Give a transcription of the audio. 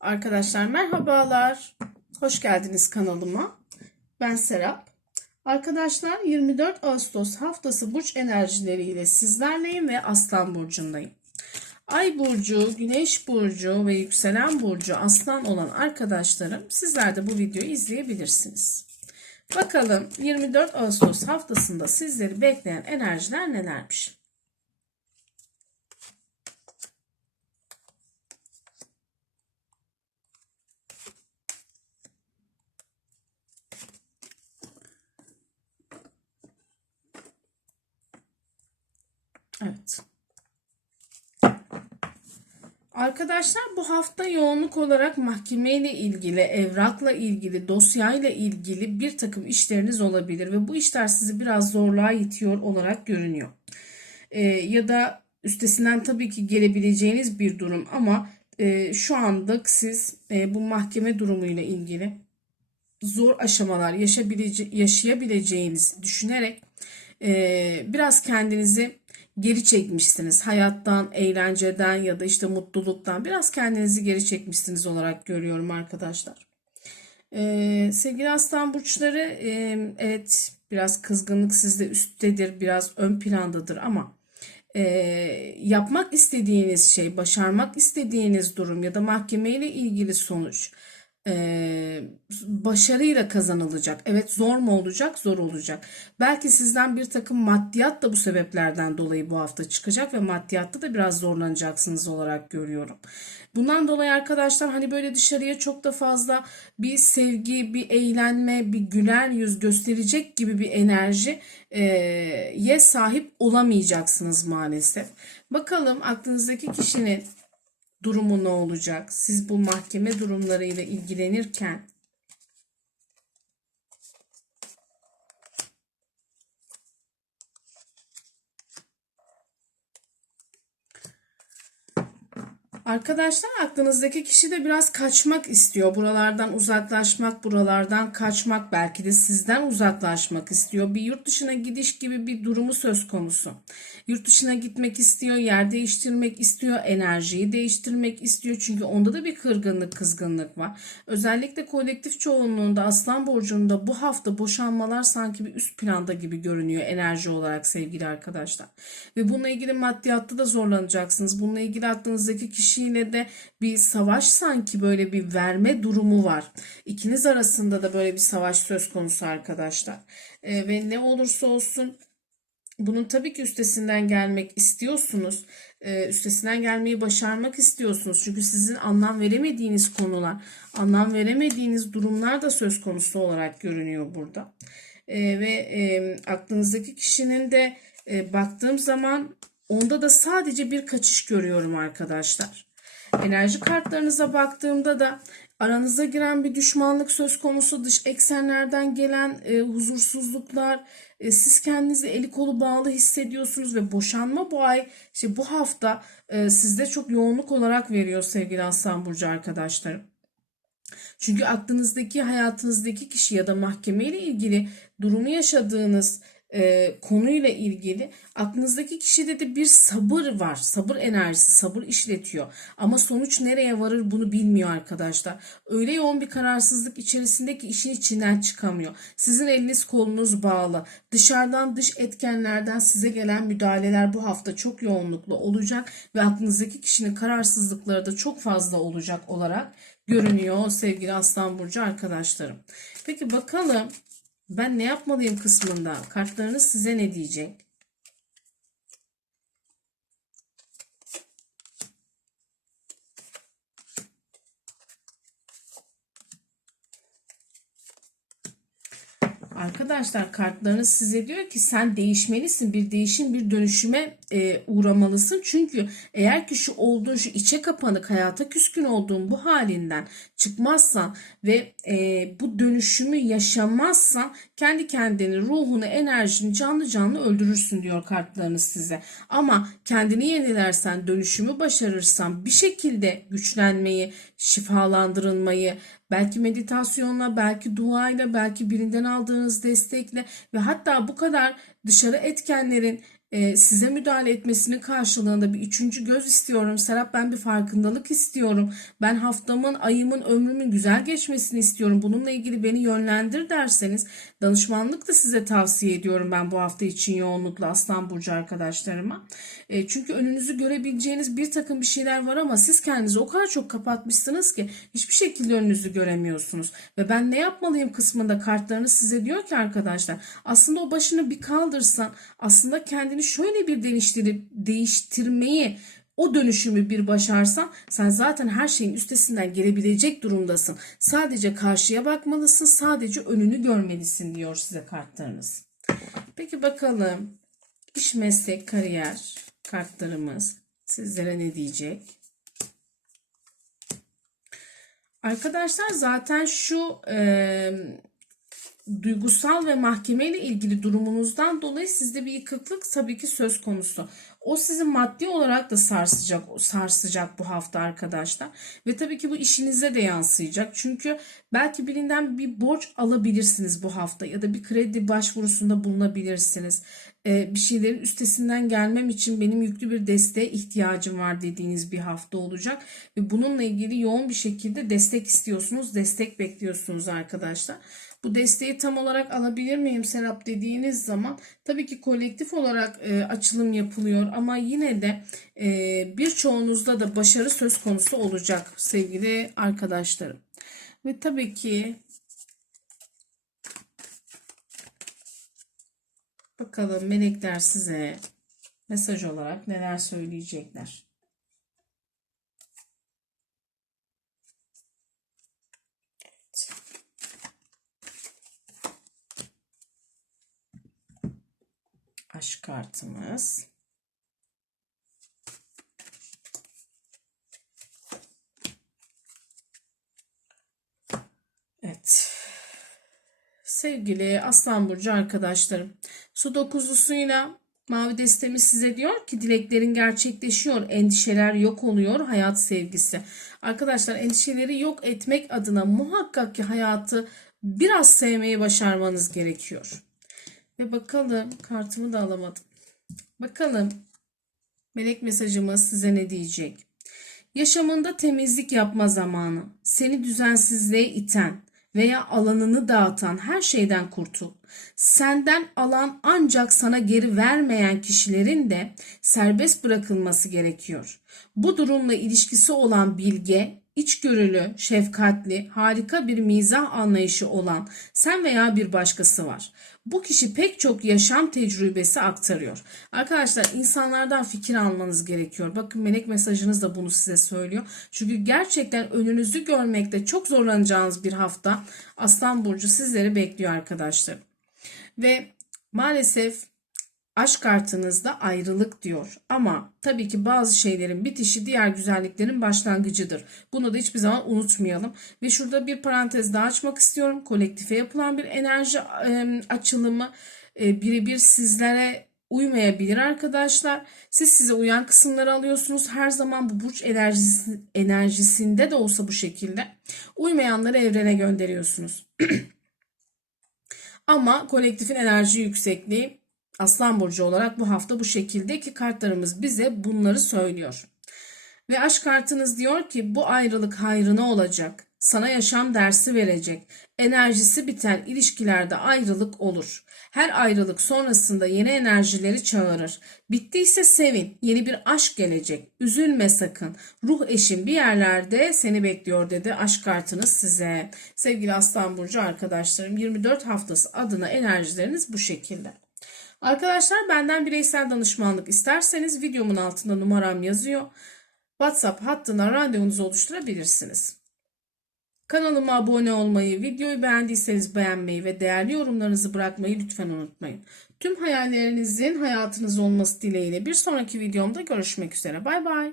Arkadaşlar merhabalar. Hoş geldiniz kanalıma. Ben Serap. Arkadaşlar 24 Ağustos haftası burç enerjileriyle sizlerleyim ve Aslan burcundayım. Ay burcu, Güneş burcu ve yükselen burcu Aslan olan arkadaşlarım sizler de bu videoyu izleyebilirsiniz. Bakalım 24 Ağustos haftasında sizleri bekleyen enerjiler nelermiş? Evet. Arkadaşlar bu hafta yoğunluk olarak mahkemeyle ilgili, evrakla ilgili, dosyayla ilgili bir takım işleriniz olabilir ve bu işler sizi biraz zorluğa itiyor olarak görünüyor. Ee, ya da üstesinden tabii ki gelebileceğiniz bir durum ama e, şu anda siz e, bu mahkeme durumuyla ilgili zor aşamalar yaşayabilece yaşayabileceğinizi düşünerek e, biraz kendinizi geri çekmişsiniz. Hayattan, eğlenceden ya da işte mutluluktan biraz kendinizi geri çekmişsiniz olarak görüyorum arkadaşlar. Ee, sevgili aslan burçları e, evet biraz kızgınlık sizde üsttedir, biraz ön plandadır ama e, yapmak istediğiniz şey, başarmak istediğiniz durum ya da mahkemeyle ilgili sonuç e, başarıyla kazanılacak. Evet zor mu olacak? Zor olacak. Belki sizden bir takım maddiyat da bu sebeplerden dolayı bu hafta çıkacak ve maddiyatta da biraz zorlanacaksınız olarak görüyorum. Bundan dolayı arkadaşlar hani böyle dışarıya çok da fazla bir sevgi, bir eğlenme, bir güler yüz gösterecek gibi bir enerjiye sahip olamayacaksınız maalesef. Bakalım aklınızdaki kişinin durumu ne olacak? Siz bu mahkeme durumlarıyla ilgilenirken Arkadaşlar aklınızdaki kişi de biraz kaçmak istiyor. Buralardan uzaklaşmak, buralardan kaçmak, belki de sizden uzaklaşmak istiyor. Bir yurt dışına gidiş gibi bir durumu söz konusu. Yurt dışına gitmek istiyor, yer değiştirmek istiyor, enerjiyi değiştirmek istiyor. Çünkü onda da bir kırgınlık, kızgınlık var. Özellikle kolektif çoğunluğunda Aslan Burcu'nda bu hafta boşanmalar sanki bir üst planda gibi görünüyor enerji olarak sevgili arkadaşlar. Ve bununla ilgili maddiyatta da zorlanacaksınız. Bununla ilgili aklınızdaki kişi kişiyle de bir savaş sanki böyle bir verme durumu var. İkiniz arasında da böyle bir savaş söz konusu arkadaşlar. E, ve ne olursa olsun bunun tabii ki üstesinden gelmek istiyorsunuz. Ee, üstesinden gelmeyi başarmak istiyorsunuz. Çünkü sizin anlam veremediğiniz konular, anlam veremediğiniz durumlar da söz konusu olarak görünüyor burada. Ee, ve e, aklınızdaki kişinin de e, baktığım zaman onda da sadece bir kaçış görüyorum arkadaşlar. Enerji kartlarınıza baktığımda da aranıza giren bir düşmanlık söz konusu, dış eksenlerden gelen e, huzursuzluklar, e, siz kendinizi eli kolu bağlı hissediyorsunuz ve boşanma bu ay, işte bu hafta e, sizde çok yoğunluk olarak veriyor sevgili Aslan Burcu arkadaşlarım. Çünkü aklınızdaki hayatınızdaki kişi ya da mahkemeyle ilgili durumu yaşadığınız e, konuyla ilgili aklınızdaki kişide de bir sabır var. Sabır enerjisi, sabır işletiyor. Ama sonuç nereye varır bunu bilmiyor arkadaşlar. Öyle yoğun bir kararsızlık içerisindeki işin içinden çıkamıyor. Sizin eliniz kolunuz bağlı. Dışarıdan dış etkenlerden size gelen müdahaleler bu hafta çok yoğunluklu olacak ve aklınızdaki kişinin kararsızlıkları da çok fazla olacak olarak görünüyor sevgili Aslan Burcu arkadaşlarım. Peki bakalım ben ne yapmalıyım kısmında kartlarınız size ne diyecek? Arkadaşlar kartlarınız size diyor ki sen değişmelisin. Bir değişim, bir dönüşüme e, uğramalısın. Çünkü eğer ki şu olduğun, şu içe kapanık, hayata küskün olduğun bu halinden çıkmazsan ve e, bu dönüşümü yaşamazsan kendi kendini, ruhunu, enerjini canlı canlı öldürürsün diyor kartlarınız size. Ama kendini yenilersen, dönüşümü başarırsan bir şekilde güçlenmeyi, şifalandırılmayı, belki meditasyonla, belki duayla, belki birinden aldığınız destekle ve hatta bu kadar dışarı etkenlerin e, size müdahale etmesinin karşılığında bir üçüncü göz istiyorum. Serap ben bir farkındalık istiyorum. Ben haftamın, ayımın, ömrümün güzel geçmesini istiyorum. Bununla ilgili beni yönlendir derseniz danışmanlık da size tavsiye ediyorum ben bu hafta için yoğunlukla Aslan Burcu arkadaşlarıma. E, çünkü önünüzü görebileceğiniz bir takım bir şeyler var ama siz kendinizi o kadar çok kapatmışsınız ki hiçbir şekilde önünüzü göremiyorsunuz. Ve ben ne yapmalıyım kısmında kartlarınız size diyor ki arkadaşlar aslında o başını bir kaldırsan aslında kendini şöyle bir değiştirip değiştirmeyi o dönüşümü bir başarsan sen zaten her şeyin üstesinden gelebilecek durumdasın. Sadece karşıya bakmalısın, sadece önünü görmelisin diyor size kartlarınız. Peki bakalım iş, meslek, kariyer kartlarımız sizlere ne diyecek? Arkadaşlar zaten şu e, duygusal ve mahkemeyle ilgili durumunuzdan dolayı sizde bir yıkıklık tabii ki söz konusu. O sizi maddi olarak da sarsacak, sarsacak bu hafta arkadaşlar. Ve tabii ki bu işinize de yansıyacak. Çünkü belki birinden bir borç alabilirsiniz bu hafta ya da bir kredi başvurusunda bulunabilirsiniz. Ee, bir şeylerin üstesinden gelmem için benim yüklü bir desteğe ihtiyacım var dediğiniz bir hafta olacak. Ve bununla ilgili yoğun bir şekilde destek istiyorsunuz, destek bekliyorsunuz arkadaşlar. Bu desteği tam olarak alabilir miyim Serap dediğiniz zaman tabii ki kolektif olarak e, açılım yapılıyor ama yine de e, birçoğunuzda da başarı söz konusu olacak sevgili arkadaşlarım. Ve tabii ki bakalım melekler size mesaj olarak neler söyleyecekler. Aşk kartımız. Evet. Sevgili Aslan Burcu arkadaşlarım. Su dokuzlusuyla mavi destemiz size diyor ki dileklerin gerçekleşiyor. Endişeler yok oluyor. Hayat sevgisi. Arkadaşlar endişeleri yok etmek adına muhakkak ki hayatı biraz sevmeyi başarmanız gerekiyor. Ve bakalım kartımı da alamadım. Bakalım melek mesajımız size ne diyecek? Yaşamında temizlik yapma zamanı. Seni düzensizliğe iten veya alanını dağıtan her şeyden kurtul. Senden alan ancak sana geri vermeyen kişilerin de serbest bırakılması gerekiyor. Bu durumla ilişkisi olan bilge, içgörülü, şefkatli, harika bir mizah anlayışı olan sen veya bir başkası var. Bu kişi pek çok yaşam tecrübesi aktarıyor. Arkadaşlar insanlardan fikir almanız gerekiyor. Bakın melek mesajınız da bunu size söylüyor. Çünkü gerçekten önünüzü görmekte çok zorlanacağınız bir hafta Aslan Burcu sizleri bekliyor arkadaşlar. Ve maalesef Aşk kartınızda ayrılık diyor. Ama tabii ki bazı şeylerin bitişi diğer güzelliklerin başlangıcıdır. Bunu da hiçbir zaman unutmayalım. Ve şurada bir parantez daha açmak istiyorum. Kolektife yapılan bir enerji açılımı birebir sizlere uymayabilir arkadaşlar. Siz size uyan kısımları alıyorsunuz. Her zaman bu burç enerjisi, enerjisinde de olsa bu şekilde. Uymayanları evrene gönderiyorsunuz. Ama kolektifin enerji yüksekliği Aslan Burcu olarak bu hafta bu şekilde ki kartlarımız bize bunları söylüyor. Ve aşk kartınız diyor ki bu ayrılık hayrına olacak. Sana yaşam dersi verecek. Enerjisi biten ilişkilerde ayrılık olur. Her ayrılık sonrasında yeni enerjileri çağırır. Bittiyse sevin. Yeni bir aşk gelecek. Üzülme sakın. Ruh eşin bir yerlerde seni bekliyor dedi aşk kartınız size. Sevgili Aslan Burcu arkadaşlarım 24 haftası adına enerjileriniz bu şekilde. Arkadaşlar benden bireysel danışmanlık isterseniz videomun altında numaram yazıyor. WhatsApp hattına randevunuzu oluşturabilirsiniz. Kanalıma abone olmayı, videoyu beğendiyseniz beğenmeyi ve değerli yorumlarınızı bırakmayı lütfen unutmayın. Tüm hayallerinizin hayatınız olması dileğiyle bir sonraki videomda görüşmek üzere. Bay bay.